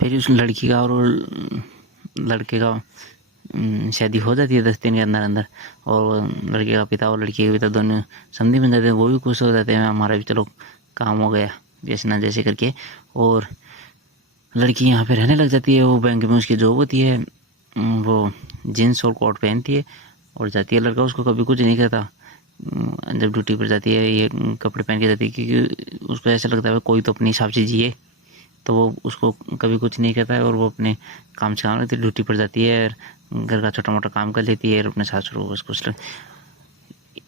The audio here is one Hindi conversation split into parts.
फिर उस लड़की का और लड़के का शादी हो जाती है 10 दिन के अंदर अंदर। और लड़के का पिता और लड़की के पिता दोनों संधि बन जाते हैं, वो भी खुश हो जाते हैं, हमारा भी चलो काम हो गया जैसे ना जैसे करके। और लड़की यहाँ पे रहने लग जाती है, वो बैंक में उसकी जॉब होती है, वो जीन्स और कोट पहनती है और जाती है। लड़का उसको कभी कुछ नहीं कहता जब ड्यूटी पर जाती है, ये कपड़े पहन के जाती है, क्योंकि उसको ऐसा लगता है कोई तो अपने हिसाब से जिए, तो वो उसको कभी कुछ नहीं कहता है। और वो अपने काम से काम रहती है, ड्यूटी पर जाती है, घर का छोटा मोटा काम कर लेती है और अपने सास को बस कुछ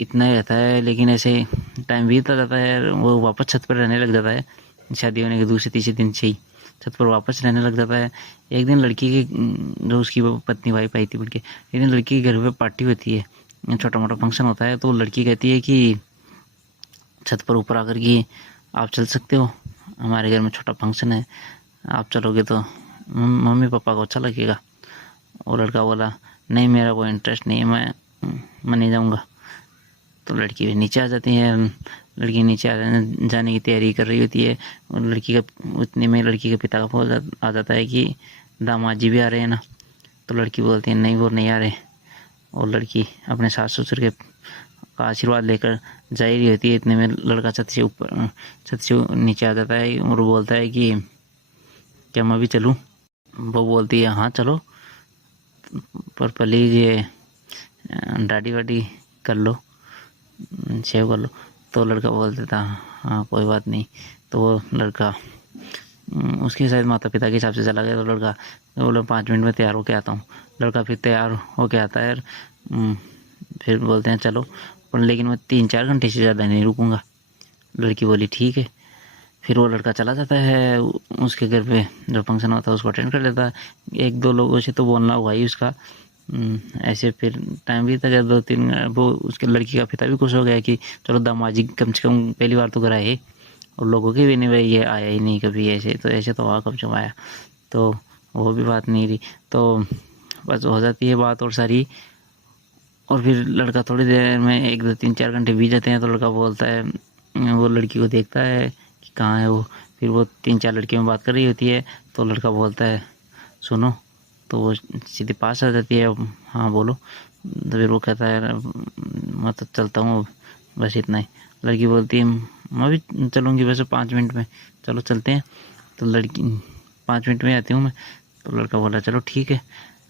इतना ही रहता है। लेकिन ऐसे टाइम बीतता जाता है, वो वापस छत पर रहने लग जाता है, शादी होने के दूसरे तीसरे दिन से ही छत पर वापस रहने लग जाता है। एक दिन लड़की की जो उसकी पत्नी वाइफ आई थी उनके, एक दिन लड़की के घर पे पार्टी होती है, छोटा मोटा फंक्शन होता है। तो लड़की कहती है कि छत पर ऊपर आकर के आप चल सकते हो, हमारे घर में छोटा फंक्शन है, आप चलोगे तो मम्मी पापा को अच्छा लगेगा। और लड़का बोला नहीं, मेरा कोई इंटरेस्ट नहीं है, मैं नहीं जाऊँगा। तो लड़की भी नीचे आ जाती है, लड़की नीचे जाने की तैयारी कर रही होती है। और लड़की का उतने में लड़की के पिता का फोन आ जाता है कि दामाद जी भी आ रहे हैं ना। तो लड़की बोलती है नहीं, वो नहीं आ रहे। और लड़की अपने सास ससुर के का आशीर्वाद लेकर जा ही रही होती है, इतने में लड़का छत से नीचे आ जाता है और बोलता है कि क्या मैं भी चलूँ। वो बोलती है हाँ चलो, पर प्लीज़ ये दाढ़ी वाड़ी कर लो, शेव कर लो। तो लड़का बोल देता हाँ कोई बात नहीं। तो वो लड़का उसके शायद माता पिता के हिसाब से चला गया। तो लड़का बोला 5 मिनट में तैयार होके आता हूँ। लड़का फिर तैयार होके आता है, फिर बोलते हैं चलो, पर लेकिन मैं 3-4 घंटे से ज़्यादा नहीं रुकूँगा। लड़की बोली ठीक है। फिर वो लड़का चला जाता है उसके घर पे, जो फंक्शन होता है उसको अटेंड कर लेता है। 1-2 लोगों से तो बोलना हुआ ही उसका। ऐसे फिर टाइम बीता गया 2-3, वो उसके लड़की का पिता भी खुश हो गया कि चलो दामाद जी कम से कम पहली बार तो घर आए। और लोगों की भी नहीं, भाई ये आया ही नहीं कभी, ऐसे तो वहाँ कम से कम आया। तो वो भी बात नहीं रही, तो बस हो जाती है बात और सारी। और फिर लड़का थोड़ी देर में 1-2-3-4 घंटे बीत जाते हैं। तो लड़का बोलता है, वो लड़की को देखता है कि कहाँ है वो। फिर वो 3-4 लड़कियों में बात कर रही होती है। तो लड़का बोलता है सुनो। तो वो सीधे पास आ जाती है, हाँ बोलो। तो फिर वो कहता है मैं तो चलता हूँ, बस इतना ही। लड़की बोलती है मैं भी चलूँगी वैसे 5 मिनट में, चलो चलते हैं। तो लड़की 5 मिनट में आती हूँ मैं। तो लड़का बोला चलो ठीक है।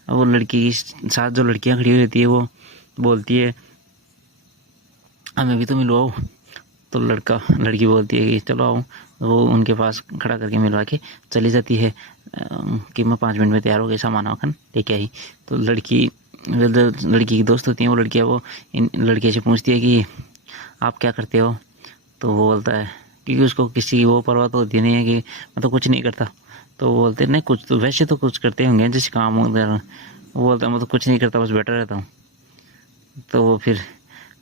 अब वो लड़की के साथ जो लड़कियाँ खड़ी हुई रहती है वो बोलती है हमें भी तो मिलवाओ। तो लड़की बोलती है कि चलो आओ। वो उनके पास खड़ा करके मिलवा के चली जाती है कि मैं 5 मिनट में तैयार हो गई, सामान वामान लेके आई। तो लड़की की दोस्त होती है वो लड़कियाँ, वो इन लड़कियों से पूछती है कि आप क्या करते हो। तो वो बोलता है, क्योंकि उसको किसी की वो परवाह तो होती नहीं है कि मैं तो कुछ नहीं करता। तो वो बोलते नहीं कुछ तो वैसे तो कुछ करते होंगे जैसे काम होता है। वो बोलता है मैं तो कुछ नहीं करता, बस बैठा रहता हूँ। तो वो फिर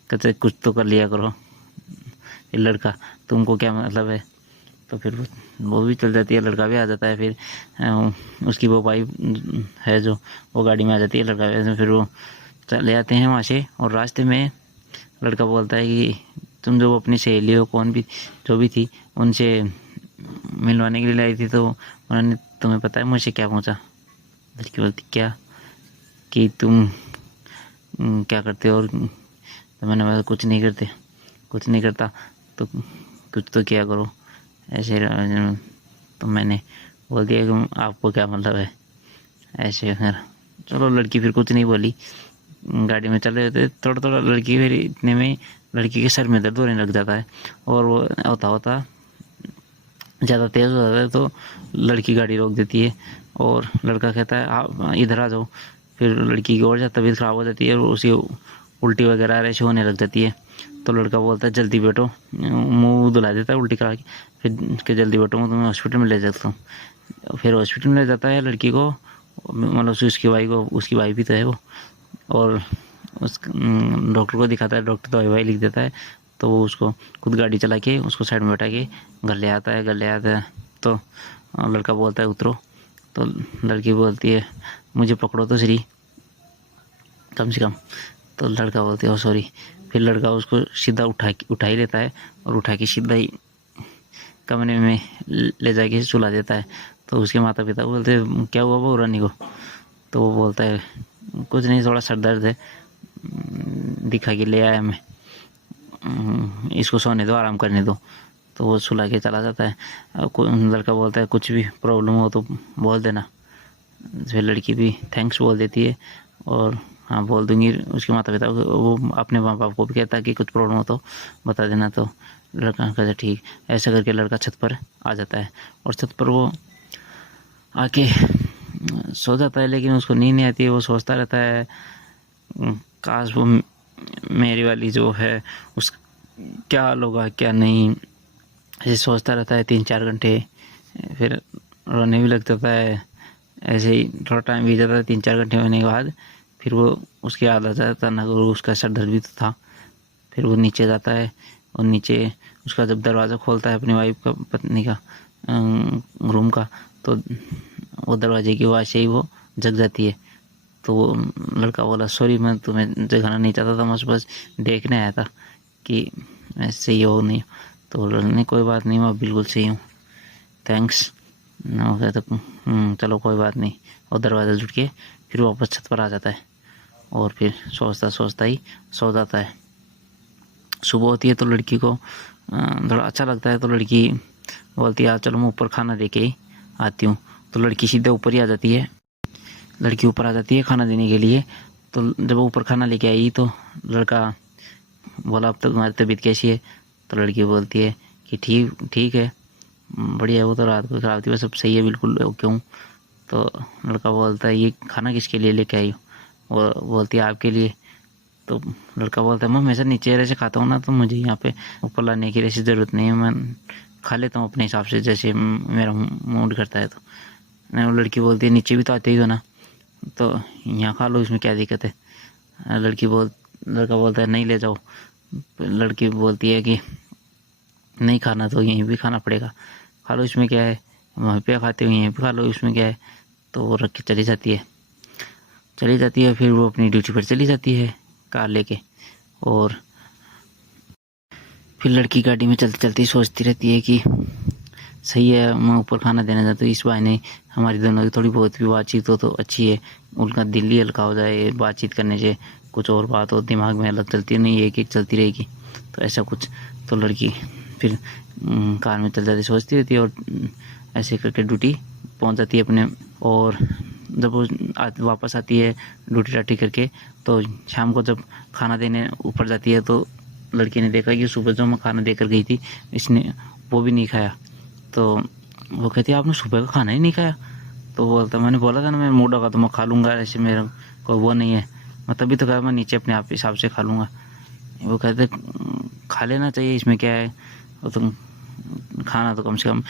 कहते कुछ तो कर लिया करो। ये लड़का तुमको क्या मतलब है। तो फिर वो भी चल जाती है, लड़का भी आ जाता है। फिर उसकी वो वाइफ है जो, वो गाड़ी में आ जाती है, लड़का फिर वो चले आते हैं वहाँ से। और रास्ते में लड़का बोलता है कि तुम जो अपनी सहेली हो कौन भी जो भी थी उनसे मिलवाने के लिए लाई थी, तो उन्होंने तुम्हें पता है मुझे क्या पूछा। लड़की बोलती क्या, कि तुम क्या करते हो। और तो मैंने बोला कुछ नहीं करते, कुछ नहीं करता, तो कुछ तो किया करो ऐसे। तो मैंने बोल दिया कि आपको क्या मतलब है ऐसे। फिर चलो लड़की फिर कुछ नहीं बोली, गाड़ी में चले जाते। थोड़ा थोड़ा लड़की फिर इतने में लड़की के सर में दर्द होने लग जाता है। और वो होता होता ज़्यादा तेज़ हो जाता है। तो लड़की गाड़ी रोक देती है और लड़का कहता है आप इधर आ जाओ। फिर लड़की की और ज़्यादा तबीयत ख़राब हो जाती है और उसी उल्टी वगैरह ऐसे होने लग जाती है। तो लड़का बोलता है जल्दी बैठो, मुंह धुला देता है उल्टी करा के। फिर के जल्दी बैठो, मैं तुम्हें हॉस्पिटल में ले जाता हूँ। फिर हॉस्पिटल में ले जाता है लड़की को, मतलब उसकी भाई भी तो है वो। और उस डॉक्टर को दिखाता है, डॉक्टर दवाई लिख देता है। तो वो उसको खुद गाड़ी चला के उसको साइड में बैठा के घर ले आता है। तो लड़का बोलता है उतरो। तो लड़की बोलती है मुझे पकड़ो तो सही कम से कम। तो लड़का बोलती है ओ सॉरी। फिर लड़का उसको सीधा उठा ही लेता है और उठा के सीधा ही कमरे में ले जाके सुला देता है। तो उसके माता पिता बोलते क्या हुआ वो रानी को? तो वो बोलता है कुछ नहीं, थोड़ा सर दर्द है, दिखा के ले आया मैं, इसको सोने दो, आराम करने दो। तो वो सुला के चला जाता है। लड़का बोलता है कुछ भी प्रॉब्लम हो तो बोल देना। फिर लड़की भी थैंक्स बोल देती है और हाँ बोल दूंगी उसके माता पिता को। वो अपने माँ बाप को भी कहता है कि कुछ प्रॉब्लम हो तो बता देना। तो लड़का कहता है ठीक। ऐसा करके लड़का छत पर आ जाता है और छत पर वो आके सो जाता है, लेकिन उसको नींद नहीं आती है। वो सोचता रहता है काश वो मेरी वाली जो है उस क्या हाल होगा क्या नहीं, ऐसे सोचता रहता है 3-4 घंटे। फिर रोने भी लग जाता है। ऐसे ही थोड़ा टाइम बीत जाता है। 3-4 घंटे होने के बाद फिर वो उसकी याद आ जाता है, उसका सर दर्द भी तो था। फिर वो नीचे जाता है और नीचे उसका जब दरवाज़ा खोलता है अपनी वाइफ का, पत्नी का रूम का, तो वो दरवाजे की आवाज़ से ही वो जग जाती है। तो वो लड़का बोला सॉरी, मैं तुम्हें जगाना नहीं चाहता था, मैं बस देखने आया था कि मैं सही हो नहीं। तो लड़ने कोई बात नहीं, मैं बिल्कुल सही हूँ, थैंक्स। वो कहता चलो कोई बात नहीं, और दरवाज़ा जुट के फिर वापस छत पर आ जाता है और फिर सोचता सोचता ही सो जाता है। सुबह होती है तो लड़की को थोड़ा अच्छा लगता है। तो लड़की बोलती है चलो मैं ऊपर खाना दे के ही आती हूँ। तो लड़की सीधे ऊपर ही आ जाती है। लड़की ऊपर आ जाती है खाना देने के लिए। तो जब वो ऊपर खाना लेके आई तो लड़का बोला अब तक तुम्हारी तबीयत कैसी है? तो लड़की बोलती है कि ठीक है, बढ़िया है। वो तो रात को खराब थी, बस अब सही है, बिल्कुल ओके हूँ। तो लड़का बोलता है ये खाना किसके लिए लेके आई हो? वो बोलती है आपके लिए। तो लड़का बोलता है मैं हमेशा नीचे रह से खाता हूँ ना, तो मुझे यहाँ पे ऊपर लाने की ऐसी ज़रूरत नहीं है, मैं खा लेता हूँ अपने हिसाब से जैसे मेरा मूड करता है। तो वो लड़की बोलती है नीचे भी तो आते ही हो ना, तो यहाँ खा लो, इसमें क्या दिक्कत है? लड़का बोलता है नहीं ले जाओ। लड़की बोलती है कि नहीं खाना तो यहीं भी खाना पड़ेगा, खा लो, इसमें क्या है, वहीं पे खाते हो यहीं पे खा लो, इसमें क्या है? तो वो रख के चली जाती है। फिर वो अपनी ड्यूटी पर चली जाती है कार लेके। और फिर लड़की गाड़ी में चलते चलते सोचती रहती है कि सही है मैं ऊपर खाना देने जाता हूँ, इस बहाने हमारी दोनों की थोड़ी बहुत भी बातचीत हो तो अच्छी है, उनका दिल ही हल्का हो जाए बातचीत करने से। कुछ और बात हो दिमाग में अलग चलती नहीं, एक एक चलती रहेगी, तो ऐसा कुछ। तो लड़की फिर कार में चल जाती, सोचती रहती है और ऐसे करके ड्यूटी पहुंच जाती है अपने। और जब वो वापस आती है ड्यूटी डाटी करके, तो शाम को जब खाना देने ऊपर जाती है तो लड़की ने देखा कि सुबह जो मैं खाना देकर गई थी इसने वो भी नहीं खाया। तो वो कहती है आपने सुबह का खाना ही नहीं खाया? तो वो बोलता मैंने बोला था ना मैं मूड होगा तो मैं खा लूँगा, ऐसे मेरा कोई वो नहीं है, मैं तभी तो कहा मैं नीचे अपने आप हिसाब से खा लूँगा। वो कहते खा लेना चाहिए, इसमें क्या है, वो तो खाना तो कम से कम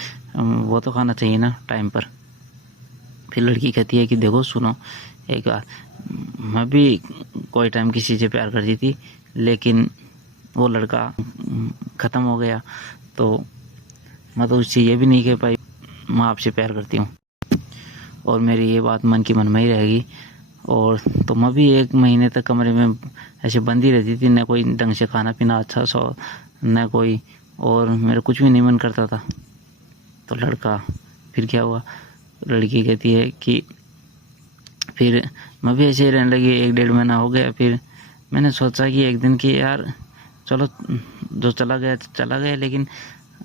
वो तो खाना चाहिए ना टाइम पर। फिर लड़की कहती है कि देखो सुनो एक बार, मैं भी कोई टाइम किसी से प्यार करती थी, लेकिन वो लड़का ख़त्म हो गया, तो मैं तो उससे ये भी नहीं कह पाई मैं आपसे प्यार करती हूँ, और मेरी ये बात मन की मन में ही रहेगी। और तो मैं भी 1 महीने तक कमरे में ऐसे बंद ही रहती थी, न कोई ढंग से खाना पीना अच्छा सा, न कोई, और मेरा कुछ भी नहीं मन करता था। तो लड़का फिर क्या हुआ, लड़की कहती है कि फिर मैं भी ऐसे ही रहने लगी, 1-1.5 महीना हो गया। फिर मैंने सोचा कि एक दिन कि यार चलो जो चला गया, लेकिन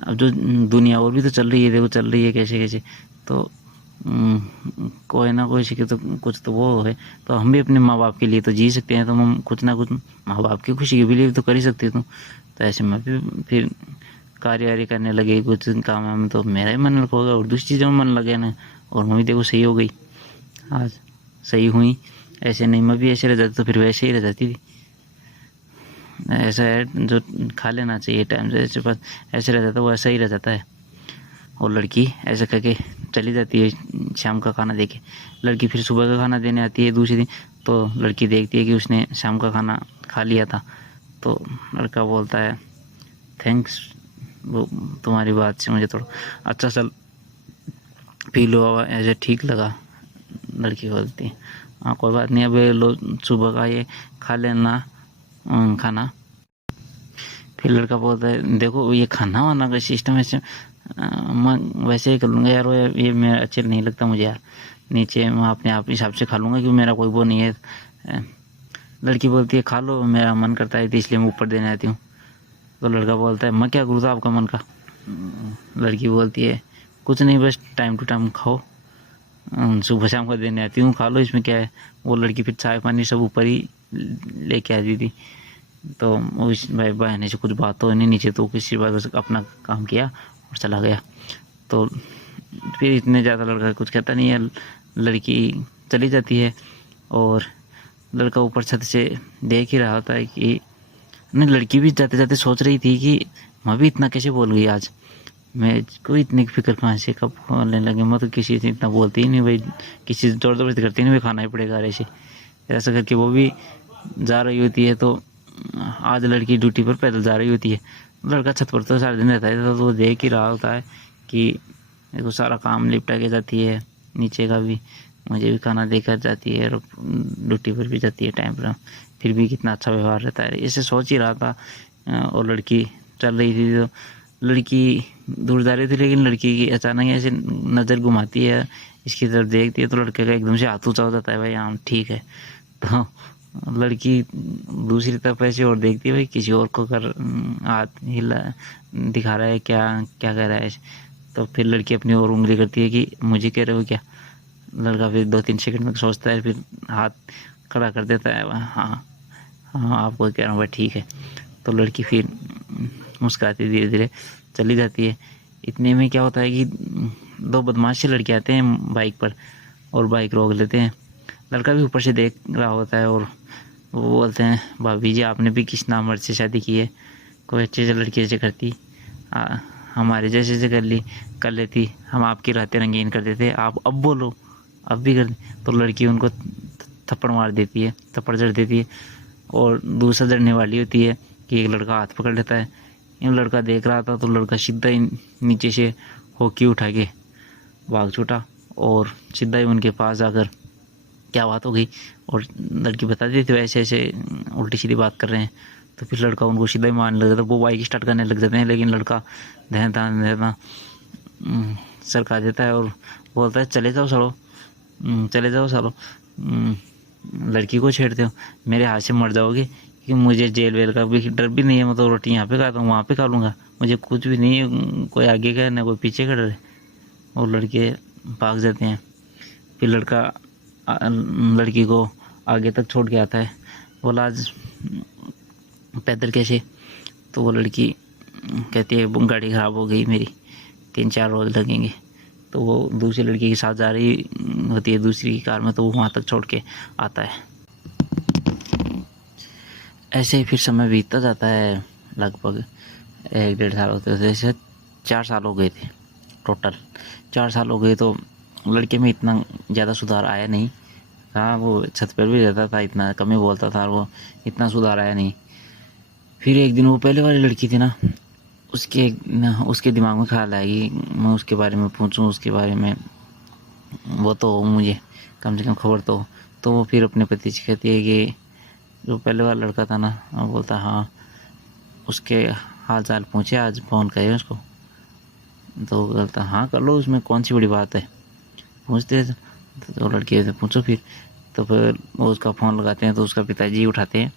अब जो दुनिया और भी तो चल रही है, देखो चल रही है कैसे कैसे, तो कोई ना कोई सीखे तो कुछ तो वो है। तो हम भी अपने माँ बाप के लिए तो जी सकते हैं, तो हम कुछ ना कुछ माँ बाप की खुशी के लिए तो कर ही सकते थे। तो ऐसे में भी फिर कार्य वार्य करने लगे, कुछ काम में तो मेरा ही मन लगा होगा और दूसरी चीज़ों में मन लगे ना, और मम्मी देखो सही हो गई, आज सही हुई। ऐसे नहीं मैं भी ऐसे रह जाती तो फिर वैसे ही रह जाती थी। ऐसा है जो खा लेना चाहिए टाइम से, ऐसे बस ऐसे रह जाता है वो ऐसा ही रह जाता है। और लड़की ऐसे करके चली जाती है शाम का खाना देके। लड़की फिर सुबह का खाना देने आती है दूसरे दिन, तो लड़की देखती है कि उसने शाम का खाना खा लिया था। तो लड़का बोलता है थैंक्स, वो तुम्हारी बात से मुझे थोड़ा अच्छा सा फील हुआ, ऐसे ठीक लगा। लड़की बोलती है हाँ कोई बात नहीं, अब लो सुबह का ये खा लेना खाना। फिर लड़का बोलता है देखो ये खाना वाना का सिस्टम ऐसे मैं वैसे ही कर लूँगा यार, ये मेरा अच्छे नहीं लगता मुझे यार, नीचे मैं अपने आप हिसाब से खा लूँगा क्योंकि मेरा कोई वो नहीं है। लड़की बोलती है खा लो, मेरा मन करता है तो इसलिए मैं ऊपर देने आती हूँ। तो लड़का बोलता है मैं क्या करूँ था आपका मन का। लड़की बोलती है कुछ नहीं, बस टाइम टू टाइम खाओ, सुबह शाम का देने आती हूँ, खा लो, इसमें क्या है। वो लड़की फिर चाय पानी सब ऊपर ही लेके आती थी। तो उस भाई बहने से कुछ बात तो नहीं नीचे, तो किसी बात बस अपना काम किया और चला गया। तो फिर इतने ज़्यादा लड़का कुछ कहता नहीं है, लड़की चली जाती है और लड़का ऊपर छत से देख ही रहा होता है कि नहीं, लड़की भी जाते जाते सोच रही थी कि मैं भी इतना कैसे बोल गई आज, मैं को इतनी फिक्र कहाँ से कब होने लगी, मैं तो किसी से इतना बोलती ही नहीं भाई, किसी से ज़ोर ज़बरदस्ती करती नहीं भाई, खाना ही पड़ेगा ऐसे ऐसा करके। वो भी जा रही होती है, तो आज लड़की ड्यूटी पर पैदल जा रही होती है, लड़का छत पर तो सारा दिन रहता है, तो वो देख ही रहा होता है कि मेरे को सारा काम निपटा के जाती है, नीचे का भी मुझे भी खाना देकर जाती है और ड्यूटी पर भी जाती है टाइम पर, फिर भी कितना अच्छा व्यवहार रहता है, ऐसे सोच ही रहा था। और लड़की चल रही थी, तो लड़की दूर जा रही थी, लेकिन लड़की की अचानक ऐसे नज़र घुमाती है, इसकी तरफ देखती है, तो लड़के का एकदम से हाथ ऊँचा हो जाता है, भाई हाँ ठीक है। तो लड़की दूसरी तरफ ऐसे और देखती है, भाई किसी और को कर हाथ हिला दिखा रहा है, क्या क्या कह रहा है। तो फिर लड़की अपनी ओर उंगली करती है कि मुझे कह रहे हो क्या। लड़का फिर 2-3 सेकंड में सोचता है, फिर हाथ खड़ा कर देता है, हाँ हाँ आपको कह रहा हूँ भाई ठीक है। तो लड़की फिर मुस्कुराती धीरे धीरे चली जाती है। इतने में क्या होता है कि 2 बदमाश लड़के आते हैं बाइक पर और बाइक रोक लेते हैं। लड़का भी ऊपर से देख रहा होता है और वो बोलते हैं भाभी जी आपने भी किस नाम मर्द से शादी की है, कोई अच्छे से लड़की से करती, हमारे जैसे से कर लेती, हम आपकी रातें रंगीन कर देते, आप अब बोलो अब भी कर। तो लड़की उनको थप्पड़ मार देती है, थप्पड़ जड़ देती है और दूसरा जड़ने वाली होती है कि एक लड़का हाथ पकड़ लेता है। इन लड़का देख रहा था, तो लड़का सीधा ही नीचे से हॉकी उठा के भाग छूटा और सीधा ही उनके पास जाकर क्या बात हो गई, और लड़की बता देती थी ऐसे ऐसे उल्टी सीधी बात कर रहे हैं। तो फिर लड़का उनको सीधा ही मारने लग जाता है, वो बाइक स्टार्ट करने लग जाते हैं, लेकिन लड़का धैर्य सरका देता है और बोलता है चले जाओ सालो, चले जाओ सालो, लड़की को छेड़ते हो, मेरे हाथ से मर जाओगे, कि मुझे जेल वेल का भी डर भी नहीं है, मैं तो रोटी यहाँ पे खाता हूँ वहाँ पे खा लूँगा, मुझे कुछ भी नहीं है, कोई आगे का ना कोई पीछे का डर है। और लड़के भाग जाते हैं। फिर लड़का लड़की को आगे तक छोड़ के आता है, बोला आज पैदल कैसे। तो वो लड़की कहती है गाड़ी ख़राब हो गई मेरी, 3-4 रोज़ लगेंगे। तो वो दूसरी लड़की के साथ जा रही होती है दूसरी कार में, तो वो वहाँ तक छोड़ के आता है। ऐसे ही फिर समय बीतता जाता है, लगभग 1-1.5 साल होते थे, जैसे 4 साल हो गए थे टोटल। 4 साल हो गए तो लड़के में इतना ज़्यादा सुधार आया नहीं। हाँ वो छत पर भी रहता था, इतना कम ही बोलता था, वो इतना सुधार आया नहीं। फिर एक दिन वो पहले वाली लड़की थी ना, उसके दिमाग में ख्याल आया कि मैं उसके बारे में पूछूं, उसके बारे में वो तो हो, मुझे कम से कम खबर तो हो। तो वो फिर अपने पति से कहती है कि जो पहले वाला लड़का था ना, वो बोलता हाँ, उसके हाल चाल पूछे, आज फ़ोन करे उसको। तो वो बोलता हाँ कर लो, उसमें कौन सी बड़ी बात है, पूछते। तो लड़की से पूछो फिर। तो फिर वो उसका फ़ोन लगाते हैं, तो उसका पिताजी उठाते हैं।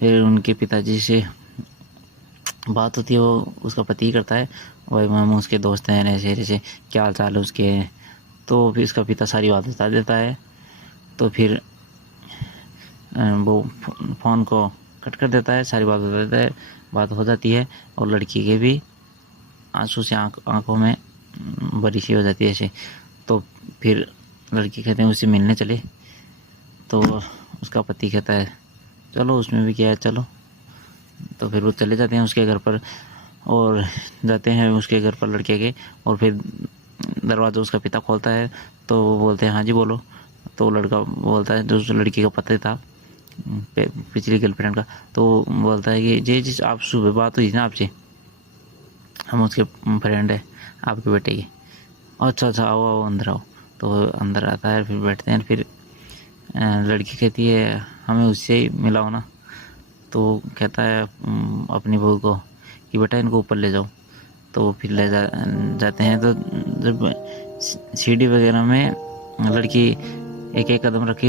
फिर उनके पिताजी से बात होती है, वो उसका पति ही करता है, भाई हम उसके दोस्त हैं, ऐसे ऐसे क्या हाल चाल है उसके। तो फिर उसका पिता सारी बात बता देता है। तो फिर वो फ़ोन को कट कर देता है, सारी बात बता देता है, बात हो जाती है और लड़की के भी आंसू से आँखों में बड़ी सी हो जाती है ऐसे। तो फिर लड़की कहते हैं उससे मिलने चले। तो उसका पति कहता है चलो, उसमें भी क्या है चलो। तो फिर वो चले जाते हैं उसके घर पर और जाते हैं उसके घर पर लड़के के, और फिर दरवाज़ा उसका पिता खोलता है। तो वो बोलते हैं हाँ जी बोलो। तो लड़का बोलता है, जो लड़की का पति था पिछली गर्लफ्रेंड का, तो बोलता है कि जी आप सुबह बात हुई थी ना आपसे, हम उसके फ्रेंड है आपके बेटे की। अच्छा आओ आओ अंदर आओ। तो अंदर आता है, फिर बैठते हैं। फिर लड़की कहती है हमें उससे ही मिलाओ ना। तो कहता है अपनी बहू को कि बेटा इनको ऊपर ले जाओ। तो वो फिर जाते हैं। तो जब सीढ़ी वगैरह में लड़की एक एक कदम रख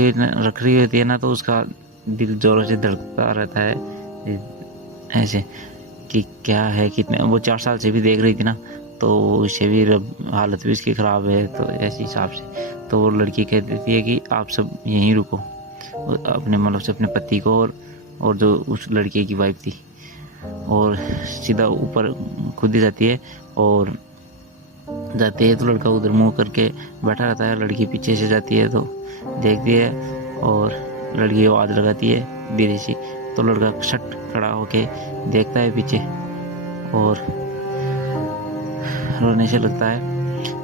रही होती है ना, तो उसका दिल जोरों से धड़कता रहता है ऐसे कि क्या है, कितने, वो 4 साल से भी देख रही थी ना, तो उसे भी हालत भी उसकी ख़राब है। तो ऐसे हिसाब से तो वो लड़की कह देती है कि आप सब यहीं रुको, अपने मतलब से अपने पति को और जो उस लड़के की वाइफ थी, और सीधा ऊपर खुद ही जाती है। और जाती है तो लड़का उधर मुंह करके बैठा रहता है, लड़की पीछे से जाती है तो देखती है और लड़की आवाज़ लगाती है धीरे सी। तो लड़का शट खड़ा होके देखता है पीछे और रोने से लगता है,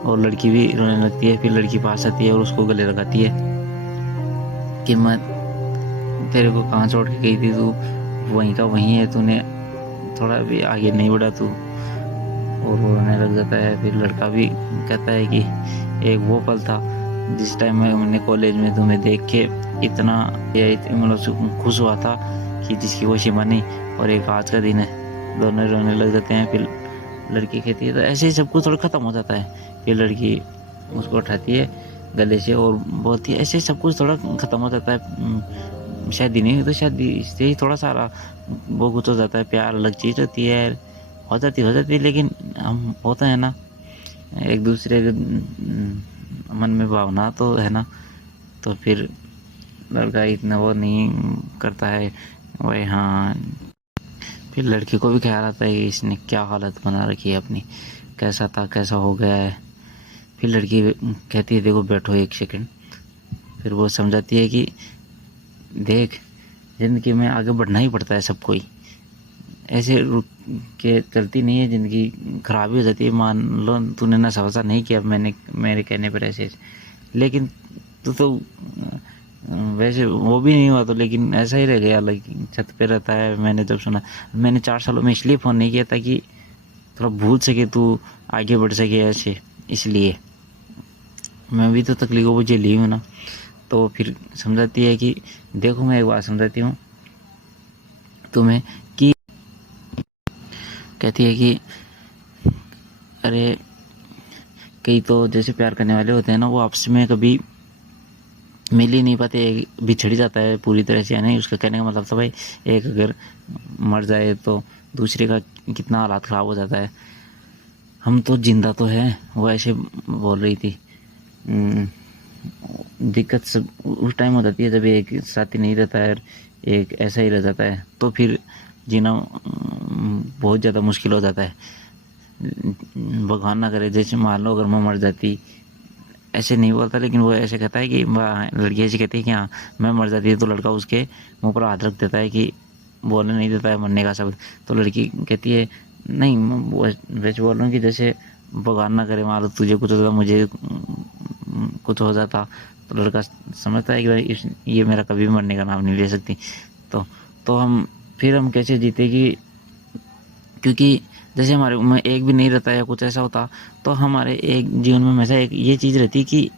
और लड़की भी रोने लगती है। फिर लड़की पास आती है और उसको गले लगाती है कि मैं तेरे को कहाँ छोड़ के गई थी, तू वहीं का वहीं है, तूने थोड़ा भी आगे नहीं बढ़ा तू। और वो रोने लग जाता है। फिर लड़का भी कहता है कि एक वो पल था जिस टाइम मैंने कॉलेज में तुम्हें देख के इतना मतलब खुश हुआ था कि जिसकी वो सीमा नहीं, और एक आज का दिन है। दोनों रोने लग जाते हैं। फिर लड़की कहती है, तो ऐसे ही सब कुछ थोड़ा ख़त्म हो जाता है। फिर लड़की उसको उठाती है गले से और बहुत ही ऐसे सब कुछ थोड़ा ख़त्म हो जाता है। शादी नहीं हुई तो शादी से ही थोड़ा सारा वो कुछ हो जाता है। प्यार अलग चीज़ होती है, हो जाती है, लेकिन हम होता है ना एक दूसरे के मन में भावना तो है ना, तो फिर लड़का इतना वो नहीं करता है वही। हाँ, फिर लड़की को भी ख्याल आता है कि इसने क्या हालत बना रखी है अपनी, कैसा था कैसा हो गया है। फिर लड़की कहती है, देखो बैठो 1 सेकंड। फिर वो समझाती है कि देख, ज़िंदगी में आगे बढ़ना ही पड़ता है सबको ही, ऐसे रुक के चलती नहीं है ज़िंदगी, ख़राब ही हो जाती है। मान लो तूने नशा वशा नहीं किया मैंने मेरे कहने पर ऐसे, लेकिन तू तो वैसे वो भी नहीं हुआ तो, लेकिन ऐसा ही रह गया, लेकिन छत पे रहता है। मैंने जब सुना, मैंने 4 सालों में इसलिए फ़ोन नहीं किया ताकि थोड़ा भूल सके तू, आगे बढ़ सके ऐसे, इसलिए मैं भी तो तकलीफ़ों को झेली हूँ ना। तो फिर समझाती है कि देखो, मैं एक बात समझाती हूँ तुम्हें कि, कहती है कि अरे कई तो जैसे प्यार करने वाले होते हैं ना, वो आपस में कभी मिल ही नहीं पाते, बिछड़ जाता है पूरी तरह से। यानी उसका कहने का मतलब था भाई, एक अगर मर जाए तो दूसरे का कितना हालात ख़राब हो जाता है। हम तो जिंदा तो है, वो ऐसे बोल रही थी। दिक्कत सब उस टाइम हो जाती है जब एक साथी नहीं रहता है, एक ऐसा ही रह जाता है, तो फिर जीना बहुत ज़्यादा मुश्किल हो जाता है। भगवान ना करे, जैसे मान लो अगर मैं मर जाती, ऐसे नहीं बोलता लेकिन वो ऐसे कहता है कि लड़की ऐसी कहती है कि हाँ मैं मर जाती है, तो लड़का उसके मुंह पर हाथ रख देता है कि बोलने नहीं देता है मरने का शब्द। तो लड़की कहती है नहीं, मैं वैसे बोल रहा हूँ कि जैसे भगवान ना करे मान लो तुझे कुछ होता, मुझे कुछ हो जाता, तो लड़का समझता है कि भाई ये मेरा कभी भी मरने का नाम नहीं ले सकती। तो हम कैसे जीते कि, क्योंकि जैसे हमारे में एक भी नहीं रहता या कुछ ऐसा होता, तो हमारे एक जीवन में हमेशा एक ये चीज़ रहती कि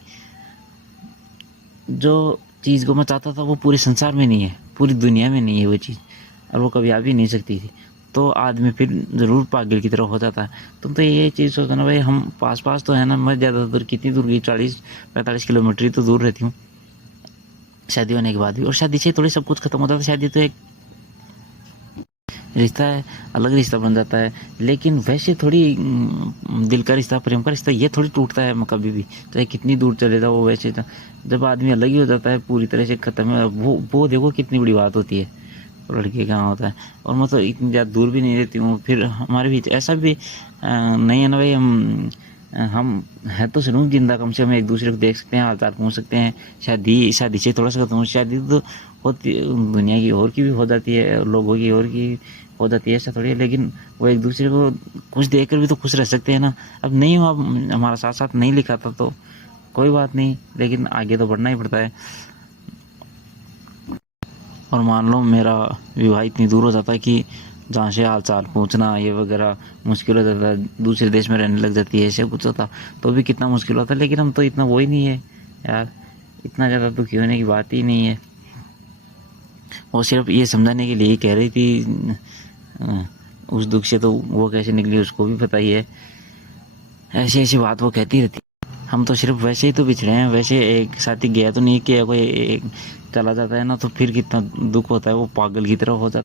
जो चीज़ को मैं चाहता था वो पूरे संसार में नहीं है, पूरी दुनिया में नहीं है वो चीज़, और वो कभी आ भी नहीं सकती थी। तो आदमी फिर ज़रूर पागल की तरह हो जाता है। तो ये चीज़ सोचो ना भाई, हम पास पास तो है ना, मैं ज़्यादा दूर कितनी दूर की 40-45 किलोमीटर ही तो दूर रहती हूँ शादी होने के बाद भी, और शादी से थोड़ी सब कुछ खत्म होता था। शादी तो एक रिश्ता है, अलग रिश्ता बन जाता है, लेकिन वैसे थोड़ी दिल का रिश्ता, प्रेम का रिश्ता, ये थोड़ी टूटता है कभी भी, चाहे कितनी दूर चले जाओ। वो वैसे जब आदमी अलग ही हो जाता है, पूरी तरह से खत्म है, वो देखो कितनी बड़ी बात होती है। लड़के कहाँ होता है, और मैं तो इतनी ज़्यादा दूर भी नहीं रहती हूँ। फिर हमारे बीच ऐसा भी नहीं है ना भाई, हम है तो जरूर जिंदा, कम से कम एक दूसरे को देख सकते हैं, हाल चाल पूछ सकते हैं। शादी से थोड़ा सा खत्म हो, शादी तो होती दुनिया की और की भी हो जाती है, लोगों की और की हो जाती है, ऐसा थोड़ी है। लेकिन वो एक दूसरे को खुश देख कर भी तो खुश रह सकते हैं ना। अब नहीं हुआ, हमारा साथ साथ नहीं लिखा था तो कोई बात नहीं, लेकिन आगे तो बढ़ना ही पड़ता है। और मान लो मेरा विवाह इतनी दूर हो जाता है कि जहाँ से हाल चाल पूछना ये वगैरह मुश्किल हो जाता है, दूसरे देश में रहने लग जाती है, ऐसे कुछ होता तो भी कितना मुश्किल होता है। लेकिन हम तो इतना वो ही नहीं है यार, इतना ज़्यादा दुखी होने की बात ही नहीं है। वो सिर्फ ये समझाने के लिए कह रही थी उस दुख से तो वो कैसे निकली उसको भी पता ही है। ऐसी ऐसी बात वो कहती रहती। हम तो सिर्फ वैसे ही तो बिछड़े हैं, वैसे एक साथी गया तो नहीं, किया कोई एक चला जाता है ना तो फिर कितना दुख होता है, वो पागल की तरह हो जाता है।